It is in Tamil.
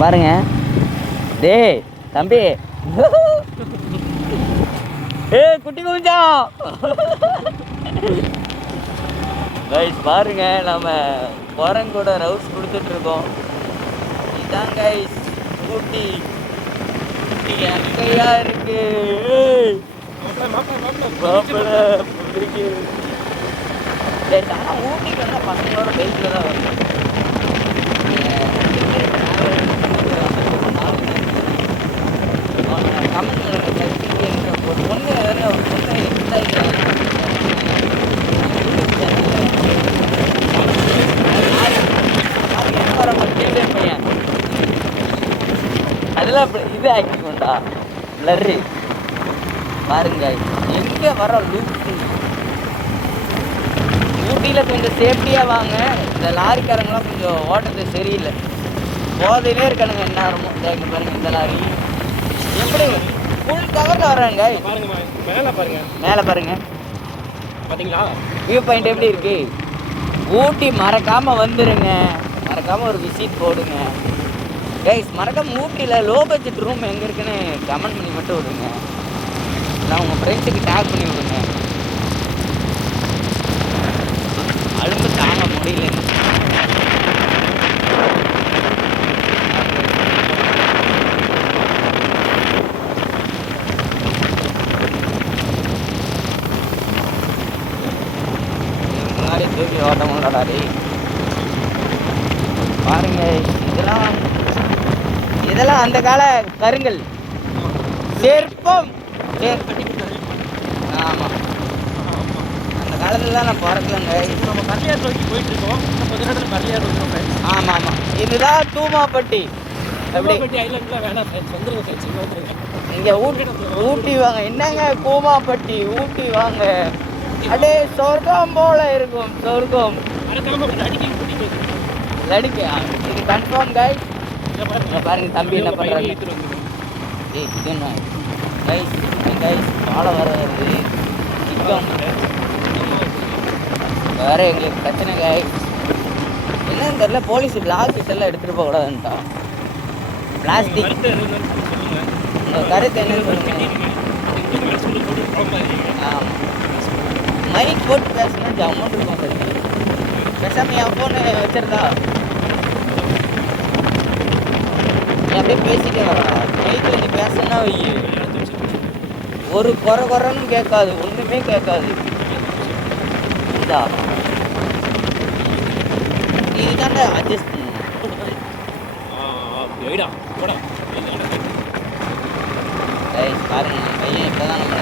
பாருங்க டேய் தம்பி குட்டி கொஞ்சம் கைஸ் பாருங்க நம்ம குரங்கூட ரவுஸ் கொடுத்துட்டு இருக்கோம். இதான் கைஸ் ஊட்டி அக்கையா இருக்கு. ஊட்டிக்கு வந்து பசங்களோட பைக்கில் தான் வரும். ஒரு பொண்ணு பையன் அதெல்லாம் இது ஆக்டிங் உண்டா லர்ரி பாருங்க. எங்கே வர லூட்டி ஊட்டியில் கொஞ்சம் சேஃப்டியாக வாங்க. இந்த லாரிக்காரங்களாம் கொஞ்சம் ஓட்டது சரியில்லை, போதையிலே இருக்கானுங்க என்ன ஆரம்பம். இங்கே பாருங்க இந்த லாரி எப்படி ஃபுல் கவரில் வர்றாங்க. மேலே பாருங்க பார்த்தீங்களா வியூ பாயிண்ட் எப்படி இருக்கு. ஊட்டி மறக்காமல் வந்துடுங்க, மறக்காமல் ஒரு விசிட் போடுங்க கைஸ். மறக்காமல் ஊட்டியில் லோ பட்ஜெட் ரூம் எங்கே இருக்குன்னு கமெண்ட் பண்ணி மட்டும் விடுங்க. நான் உங்கள் ஃப்ரெண்ட்ஸுக்கு டேக் பண்ணி விடுங்க. அழும்பு தாங்க முடியல. முன்னாடி தூக்கி ஓட்ட முடியலாடி பாருங்க. இதெல்லாம் அந்த கால கருங்கல் சிற்பம். ஆமாம் அந்த காலத்தில் தான் நான் பிறக்கலங்க. இப்போ நம்ம கல்யாணம் நோக்கி போயிட்டு இருக்கோம். கொஞ்ச நேரத்தில் கல்யாணம் வந்துடும். ஆமாம் ஆமாம் இதுதான் தூமாப்பட்டி. எப்படி ஐலாண்டில் வேணாம் வந்துருங்க. இங்கே ஊட்டி வாங்க. என்னங்க கூமாப்பட்டி ஊட்டி வாங்க. அடே சொர்க்கம் போல இருக்கும் சொர்க்கம். லடிக்கு இது கன்ஃபார்ம் கைஸ். பாருங்க தம்பி என்ன பண்ணுறாங்க. ஏய் இது என்ன கைஸ் கைஸ் பாலை வர வருது சிக்கம் வேறு எங்களுக்கு பிரச்சனை கைஸ். என்னன்னு தெரியல, போலீஸ் பிளாஸ்டிக் எல்லாம் எடுத்துகிட்டு போகக்கூடாதுன்ட்டா. பிளாஸ்டிக் உங்கள் கருத்து என்னன்னு சொல்லுங்க. ஆமாம் மைக் போட்டு பேசுனா ஜம்முன்னு இருக்கும் சார். பேசாமல் என் ஃபோனு வச்சுருந்தா நீ அப்படியே பேசிட்டே வரா. மைக்கில் நீ பேசுனா வை ஒரு குறைன்னு கேட்காது, ஒன்றுமே கேட்காது. இதா இதுதாண்டா அட்ஜஸ்ட் பண்ணணும். பாருங்க பையன் இப்போ தான் நம்ம